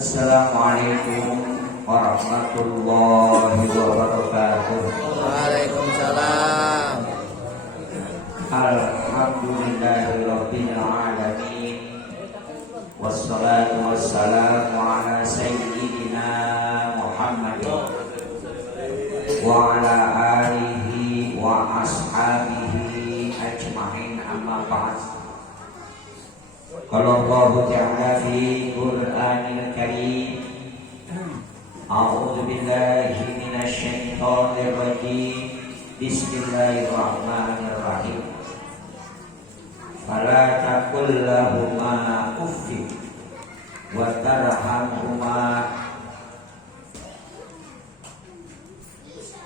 Assalamualaikum warahmatullahi wabarakatuh. Waalaikumsalam. Alhamdulillahirabbil alamin. Wassalatu wassalamu ala sayyidina Muhammad wa ala alihi wa ashabihi ajma'in, amma ba'd. Qala Allah ta'ala fi Qur'anil Karim, a'udzu billahi minasy syaithanir rajim. Bismillahirrahmanirrahim. Fala taqul lahumā uffin wa tarhamhumā.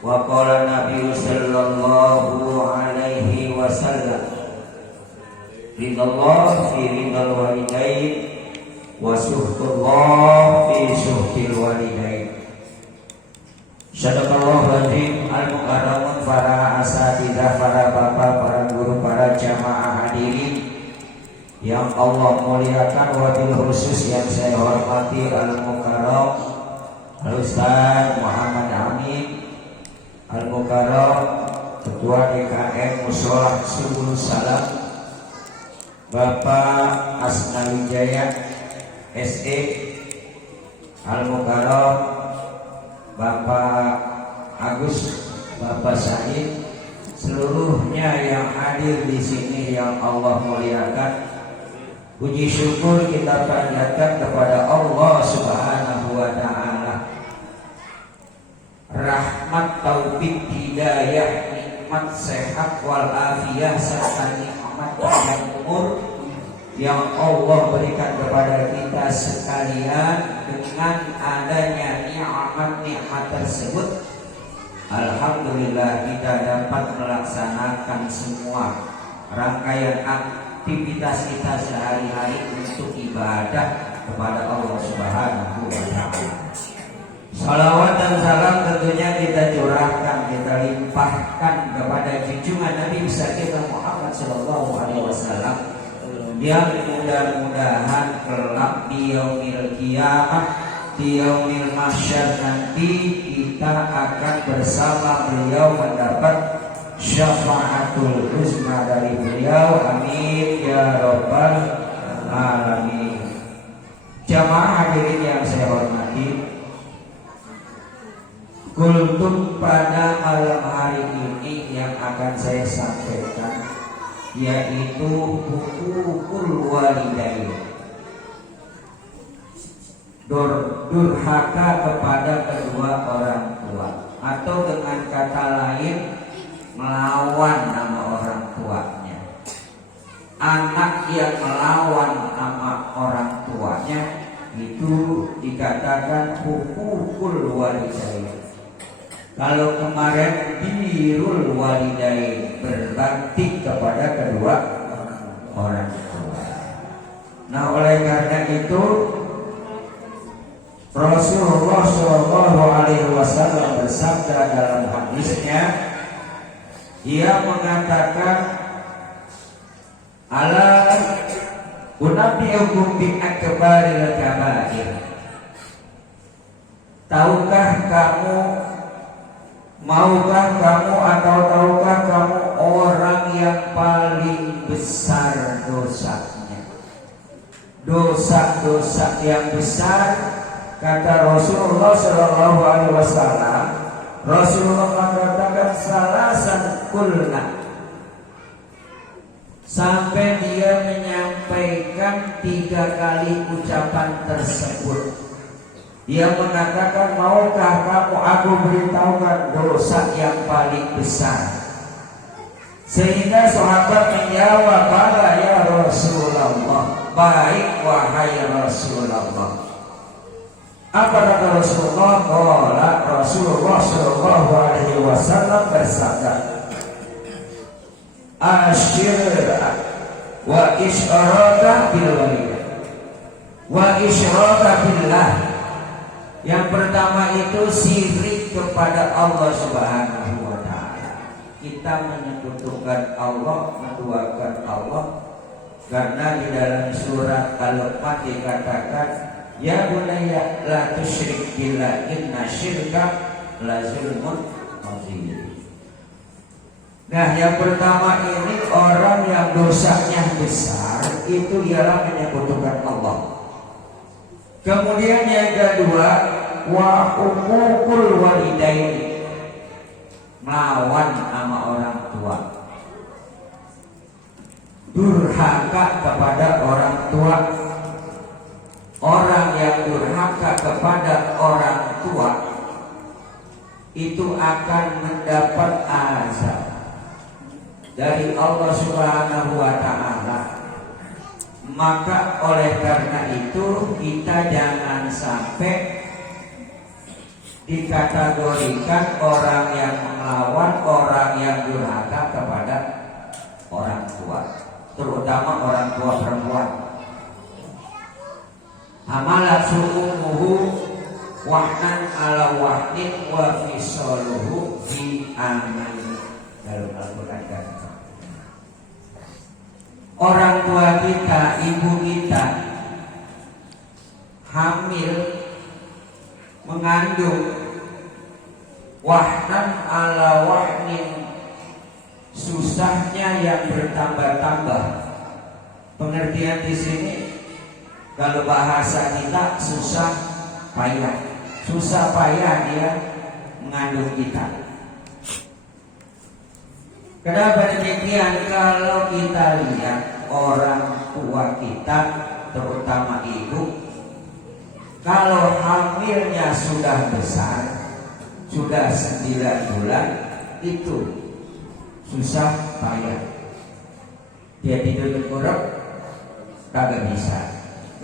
Wa qala Nabi sallallahu alaihi wasallam, ridallah fi ridal walidain wa suhtullah fi suhtil walidain. Sadaqallahu azim. Al-mukarramun, para asatidzah, para bapak, para guru, para jamaah hadirin yang Allah muliakan, wabil khusus yang saya hormati Al-Mukarram Al-Ustaz Muhammad Amin Al-Mukarram, Ketua DKM Musholah Subul Salam, Bapak Asnawijaya SE Al-Mukarram, Bapak Agus, Bapak Said, seluruhnya yang hadir di sini yang Allah muliakan. Puji syukur kita panjatkan kepada Allah Subhanahu wa taala. Rahmat, taufik, hidayah, nikmat, sehat wal afiyah serta nikmat panjang umur yang Allah berikan kepada kita sekalian. Dengan adanya nikmat-nikmat tersebut, alhamdulillah kita dapat melaksanakan semua rangkaian aktivitas kita sehari-hari untuk ibadah kepada Allah Subhanahu wa taala. Salawat dan salam tentunya kita curahkan, kita limpahkan kepada junjungan Nabi besar kita Muhammad sallallahu alaihi wasallam, yang mudah-mudahan kelak di yaumil qiyamah, di yaumil mahsyar nanti kita akan bersama beliau mendapat syafaatul husna dari beliau. Amin ya rabbal alamin. Jamaah hadirin yang saya hormati, kultum pada malam hari ini yang akan saya sampaikan yaitu hukukul walidain, durhaka kepada kedua orang tua, atau dengan kata lain melawan nama orang tuanya. Anak yang melawan nama orang tuanya itu dikatakan hukukul walidain. Kalau kemarin birrul walidain, berbakti kepada kedua orang tua. Nah, oleh karena itu Rasulullah Shallallahu Alaihi Wasallam bersabda dalam hadisnya, ia mengatakan, ala unabbiukum bi akbaril kabair. Maukah kamu atau tahukah kamu orang yang paling besar dosanya? Dosa-dosa yang besar, kata Rasulullah Shallallahu Alaihi Wasallam. Rasulullah mengatakan salasan kulna, sampai dia menyampaikan 3 kali ucapan tersebut. Dia mengatakan, maukah kamu aku beritahukan dosa yang paling besar? Sehingga sahabat menjawab, bala ya Rasulullah, baik wahai Rasulullah. Apa kata Rasulullah? Qala Rasulullah sallallahu alaihi wasallam bersabda, asyirka wa isyraka billah. Yang pertama itu syirik kepada Allah Subhanahu wa taala. Kita menyekutukan Allah, menduakan Allah, karena di dalam surat Al-Luqman dikatakan Ya bunayya la tusyrik billah inna syirka la zulmun adzim. Nah, yang pertama ini orang yang dosanya besar itu ialah menyekutukan Allah. Kemudian yang kedua, wa uququl walidaini, melawan sama orang tua, durhaka kepada orang tua. Orang yang durhaka kepada orang tua itu akan mendapat azab dari Allah Subhanahu wa Ta'ala. Maka oleh karena itu kita jangan sampai dikategorikan orang yang melawan, orang yang durhaka kepada orang tua, terutama orang tua perempuan. Amalat su'umuhu wahnan ala wahnin wa fisaluhu fi amin. Dalam Al-Quran kan, orang tua kita, ibu kita hamil, mengandung, wahnan ala wahnin, susahnya yang bertambah-tambah. Pengertian di sini kalau bahasa kita susah payah, susah payah dia mengandung kita. Kenapa demikian? Kalau kita lihat orang tua kita, terutama ibu, kalau hamilnya sudah besar, sudah 9 bulan, itu susah payah. Dia tidur tengkurap, kagak bisa.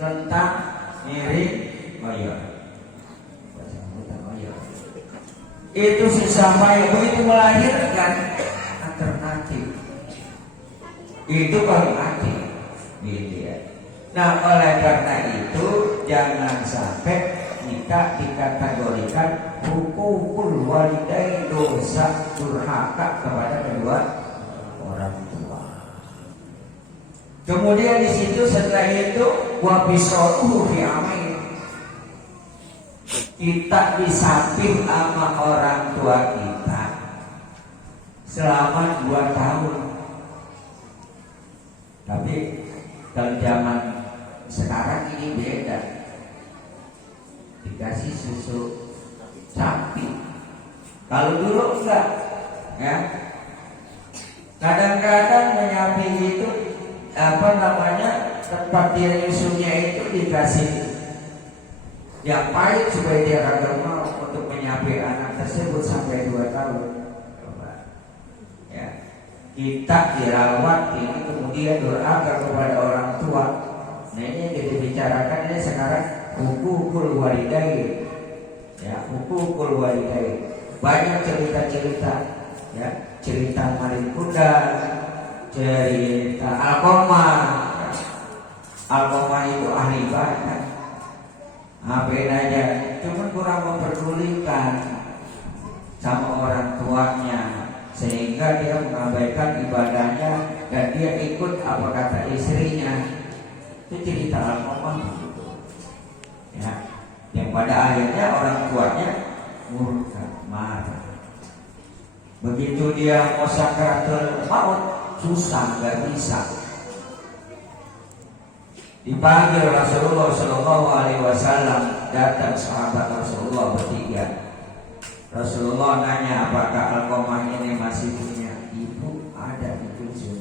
Rentang, miring, ngoyor. Itu susah payah. Begitu melahirkan, alternatif itu kalau mati, gitu ya. Nah, oleh karena itu jangan sampai kita dikategorikan hukukul walidain, dosa durhaka kepada kedua orang tua. Kemudian di situ setelah itu wa bisaluhu fi amin, kita disamping sama orang tua kita selama 2 tahun. Tapi kalau zaman sekarang ini beda, dikasih susu sapi. Kalau dulu enggak, ya. Kadang-kadang menyapih itu tempat dia nyusunya itu dikasih yang pahit supaya dia kagak mau untuk menyapih anak tersebut sampai 2 tahun. Ya, kita dirawat ini kemudian durhaka kepada orang tua. Nah, ini yang dibicarakan ini sekarang hukukul walidain. Ya, hukukul walidain. Banyak cerita-cerita, ya, cerita maling kuda, cerita Alqamah. Alqamah itu ahli ibadah, ngapain aja, cuman kurang memperdulikan sama orang tuanya, sehingga dia mengabaikan ibadahnya dan dia ikut apa kata istrinya. Itu cerita Alqamah, ya, yang pada akhirnya orang tuanya murka, marah. Begitu dia mau sakaratul maut, susah, nggak bisa. Dipanggil Rasulullah Shallallahu Alaihi Wasallam, datang sahabat Rasulullah bertiga. Rasulullah nanya, apakah Alqamah ini masih punya ibu? Ada, itu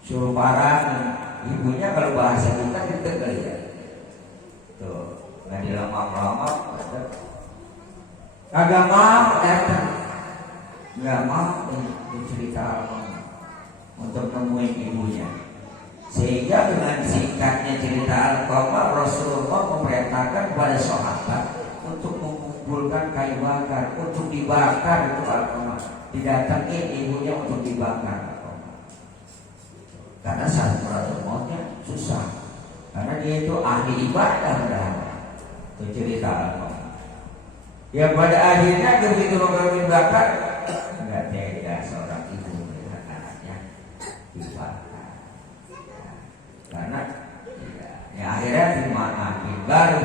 suruh parangan. Ibunya kalau bahasa kita kali ya, tuh nggak dilama-lama, kagak mau datang, nggak mau cerita Alqamah untuk nemuin ibunya. Sehingga dengan singkatnya cerita Alqamah, Rasulullah memerintahkan kepada sahabat untuk mengumpulkan kayu bakar untuk dibakar itu Alqamah. Didatangin ibunya untuk dibakar Alqamah. Karena sakaratul mautnya susah. Karena dia itu ahli ibadah itu cerita Alqamah. Ya pada akhirnya begitu mau dibakar, enggak tega seorang ibu melihat anaknya dibakar. Karena ya akhirnya dimaafin, baru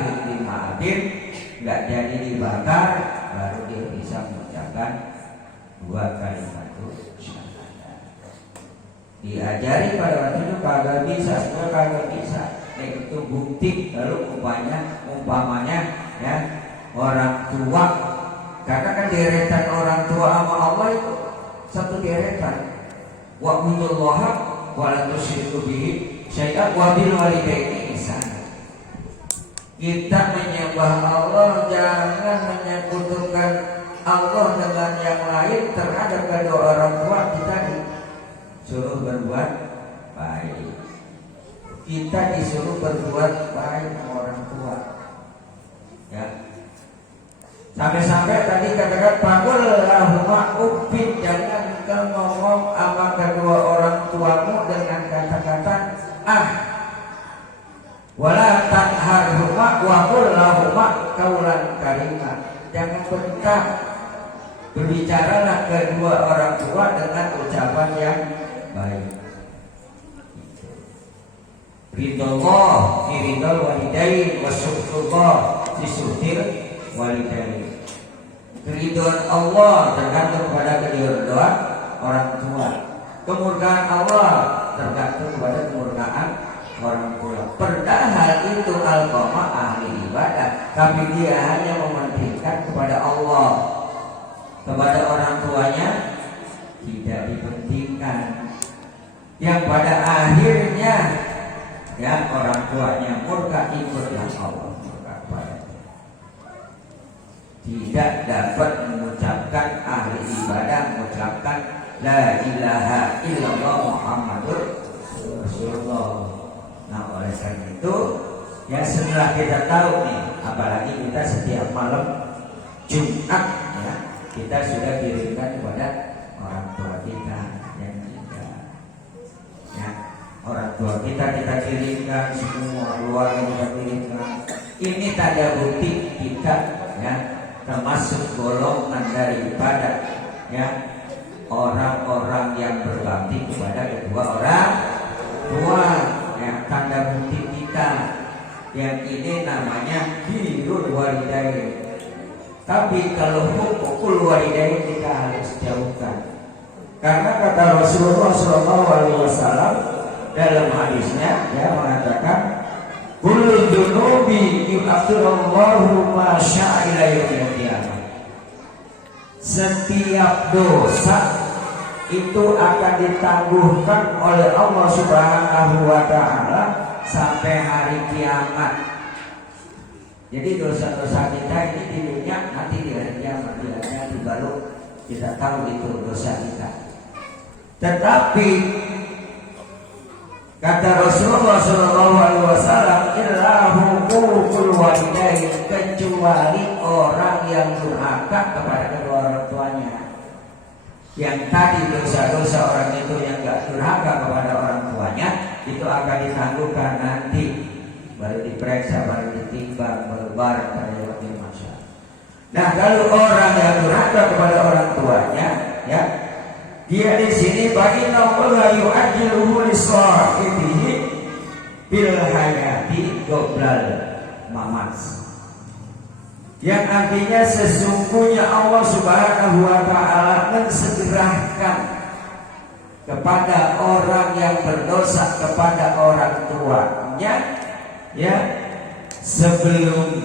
daripada orang itu kagak bisa, semua kagak bisa. Nah, itu bukti. Lalu umpamanya ya orang tua, karena kan deretan orang tua sama Allah itu satu deretan. Wa'budullaha wa la tusyriku bihi syai'an wa bil walidaini ihsana. Kita menyembah Allah, jangan menyekutukan Allah dengan yang lain terhadap kedua orang tua kita. Disuruh berbuat baik. Kita disuruh berbuat baik sama orang tua. Ya. Sampai-sampai tadi katakan pakul lahuma uffin, jangan kau ngomong sama kedua orang tuamu dengan kata-kata wala tanharhuma wa qul lahuma qaulan karima. Jangan bentak. Berbicaralah kedua orang tua dengan ucapan yang baik. Ridallah fi ridal walidain wa syukrullah fi syukril walidain. Keridhaan Allah tergantung pada keridhaan orang tua. Kemurkaan Allah tergantung pada kemurkaan orang tua. Padahal itu al-qamah ahli ibadah, tapi dia hanya mementingkan kepada Allah. Kepada orang tuanya tidak dipentingkan. Yang pada akhirnya ya orang tuanya murka, ikutlah Allah murka kepadanya. Tidak dapat mengucapkan ahli ibadah, mengucapkan la ilaha illallah Muhammadur Rasulullah. Nah, oleh karena itu ya setelah kita tahu nih, apalagi kita setiap malam Jumat ya, kita sudah kirimkan kepada orang tua kita yang tidak ya, orang tua kita kirimkan, semua keluarga kita kirimkan. Ini tanda bukti kita ya termasuk golongan daripada ya orang-orang yang berbakti kepada kedua orang tua. Ya, tanda bukti kita yang ini namanya birrul walidain. Tapi kalau hukukul walidain kita harus jauhkan, karena kata Rasulullah SAW dalam hadisnya ya mengatakan kullu dzunubi yu'akhirullahu ma syaa ila yaumil qiyamah. Setiap dosa itu akan ditangguhkan oleh Allah Subhanahu wa Ta'ala sampai hari kiamat. Jadi dosa-dosa kita ini di dunia, nanti di hari kiamat baru kita tahu itu dosa kita. Tetapi kata Rasulullah SAW, illahu huququl walidain, kecuali orang yang durhaka kepada kedua orang tuanya. Yang tadi dosa-dosa orang itu yang gak durhaka kepada orang tuanya itu akan ditangguhkan nanti, baru diperiksa, baru ditimbang, baru barang pada yaumil mahsyar. Nah, kalau orang yang durhaka kepada orang tuanya ya, dia di sini bagi Allah yu'ajjiluhu li-sahibihi bil hayati qoblal mamat. Yang artinya sesungguhnya Allah Subhanahu wa Ta'ala mensegerakan kepada orang yang berdosa kepada orang tuanya ya sebelum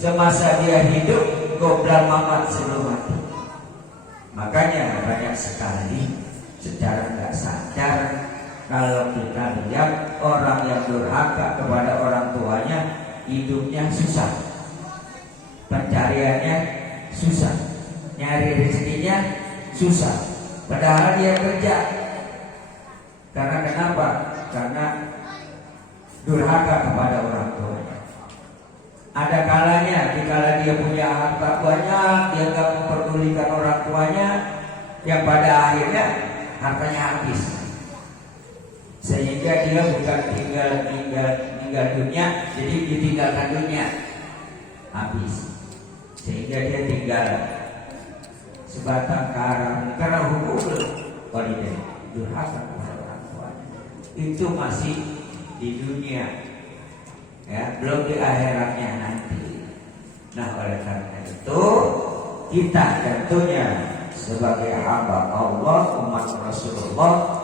semasa dia hidup, qoblal mamat, sebelum mati. Makanya banyak sekali secara tidak sadar kalau kita lihat orang yang durhaka kepada orang tuanya hidupnya susah, pencariannya susah, nyari rezekinya susah, padahal dia kerja. Karena kenapa? Karena durhaka kepada orang tuanya. Ada kalanya, dikala dia punya harta banyak, dia gak memperdulikan orang tuanya, yang pada akhirnya hartanya habis. Sehingga dia bukan tinggal dunia, jadi ditinggalkan dunia, habis. Sehingga dia tinggal sebatang kara, karena hukum walidain, durhaka kepada orang tuanya. Itu masih di dunia, ya, belum di akhiratnya nanti. Nah, oleh karena itu kita tentunya sebagai hamba Allah, umat Rasulullah,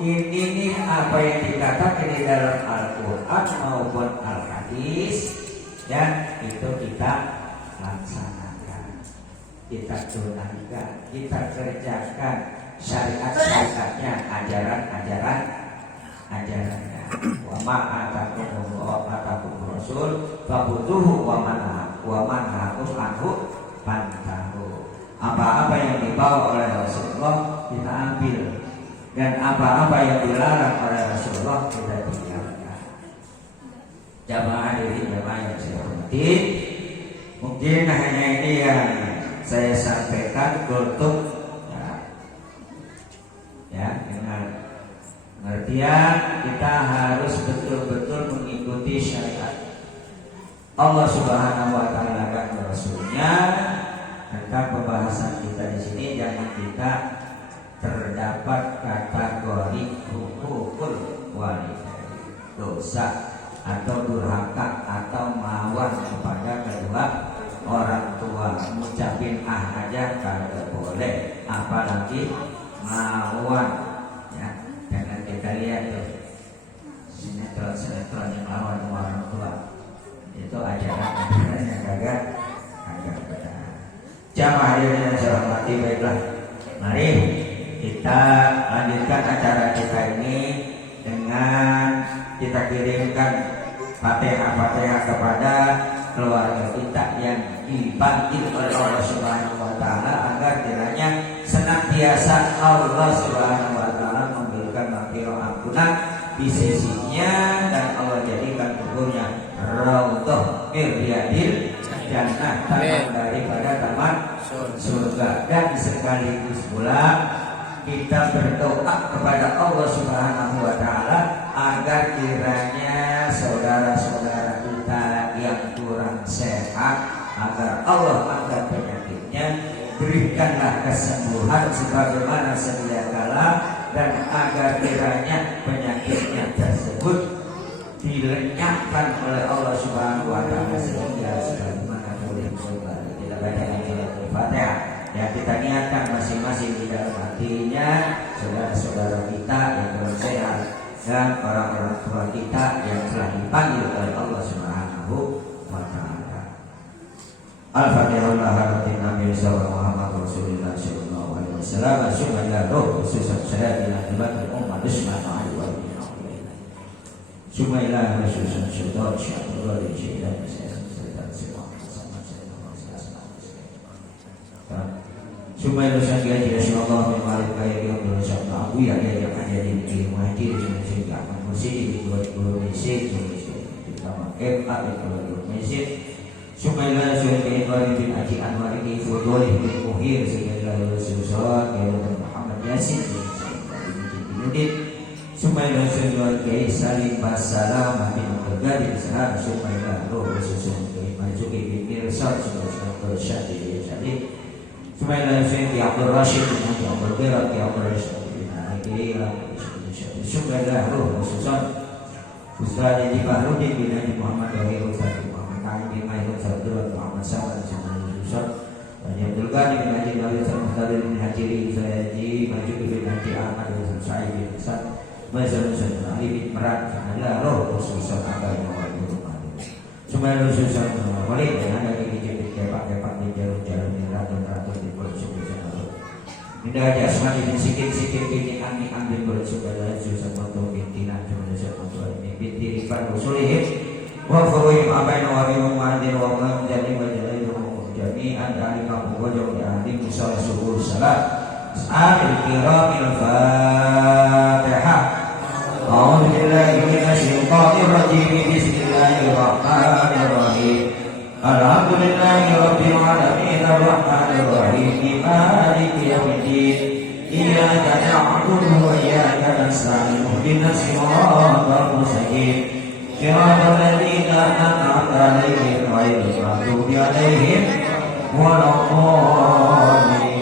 ini apa yang dikatakan di dalam Al-Quran maupun Al-Hadis, dan itu kita laksanakan, kita tunaikan, kita kerjakan syariat-syariatnya, ajarannya. Wa ma atakum rasul fabutuhu wa manhakum anhu fantahu. Apa-apa yang dibawa oleh Rasulullah kita ambil, dan apa-apa yang dilarang oleh Rasulullah kita tinggalkan. Jamaah hadirin jamaah yang saya hormati, mungkin hanya ini yang saya sampaikan untuk dengan pengertian kita harus betul-betul mengikuti syariat Allah Subhanahu wa taala dan Rasulnya. Tentang pembahasan kita di sini, jangan kita terdapat kategori hukukul walidain, dosa atau durhaka atau mawar kepada kedua orang tua. Ngucapin aja kagak boleh, apalagi mawar ya. Jangan kita lihat tuh sinetron yang lawan orang tua, itu ajaran yang kagak benar. Jamaah hadirin yang saya hormati, baiklah, mari kita lanjutkan acara kita ini dengan kita kirimkan Fatihah kepada keluarga kita yang dipanggil oleh Allah Subhanahu wa taala, agar kiranya senantiasa Allah Subhanahu wa taala memberikan maghfirah ampunan di sisinya, dan Allah jadikan kuburnya raudhah riyadil jannah, taman daripada taman surga. Dan sekaligus pula kita berdoa kepada Allah Subhanahu wa taala agar kiranya saudara-saudara kita yang kurang sehat, agar Allah angkat penyakitnya, berikanlah kesembuhan sebagaimana sedia kala, dan agar kiranya penyakitnya tersebut dilenyapkan oleh Allah Subhanahu wa taala sehingga sebagaimana boleh kita baca ayat Al-Fatihah. Ya, kita niatkan masing-masing di dalam hatinya saudara-saudara kita yang kurang sehat dan orang-orang tua kita yang telah dipanggil oleh Allah Subhanahu wa taala. Al-Fatihah. Nabi Muhammad Rasulullah sallallahu alaihi wasallam. Subhanallah khususan saya di hadapan umat Islam wa Subhanallah khususan syaitan syaitan di syaitan Sumailah saya jadi Rasulullah Malik kaya yang berusaha Abu ya dia yang ada di Muhajir sehingga masih di dua masjid terutama MA itu masjid. Sumailah saya jadi bin Haji Anwar ini Fudul bin Muhir sehingga Rasulullah kaya Muhammad Yasin bin Sumailah saya jadi Salim Basalam bin Abdul Sahab. Sumailah roh Rasulullah kaya Majuki bin Mirsad sebagai bersyadi jadi Sumailah Syekh Abdul Rashid bin Abdul Berak Abdul Rashid bin Aqilah. Sumailah roh khususan Ustaz Haji Bahrudin bin Haji Muhammad Wahid Ustaz Muhammad Kain bin Mahmud Sabdul Muhammad Sawad Ustaz Haji Abdul Ghani bin Haji Nabi Ustaz bin Haji Ustaz Haji Maju bin Haji Ahmad bin Sa'id bin Ustaz Mazhar Ustaz Ali bin Merak. Sumailah roh khususan Abai Muhammad Sumailah khususan Walid yang ada di kepak-kepak di jalan-jalan di ratu-ratu di Polsek Minda di asma di sikit-sikit ini kami ambil bersubada susah untuk bintinan cuma susah untuk ini binti riban usulihim wa furuhim abaina wa bihum ma'adin wa ma'adin wa jalaiduhum jami'an dari kamu wajah di ahli musal suhul salat sa'adil kiramil fatihah. A'udhu billahi minasyaitanir rajim. Bismillahirrahmanirrahim. Alhamdulillahi rabbil alamin arrahmanir rahim maliki yaumiddin iyyaka na'budu wa iyyaka nasta'in ihdinas siratal mustaqim siratal ladzina an'amta 'alaihim ghairil maghdubi 'alaihim waladdallin.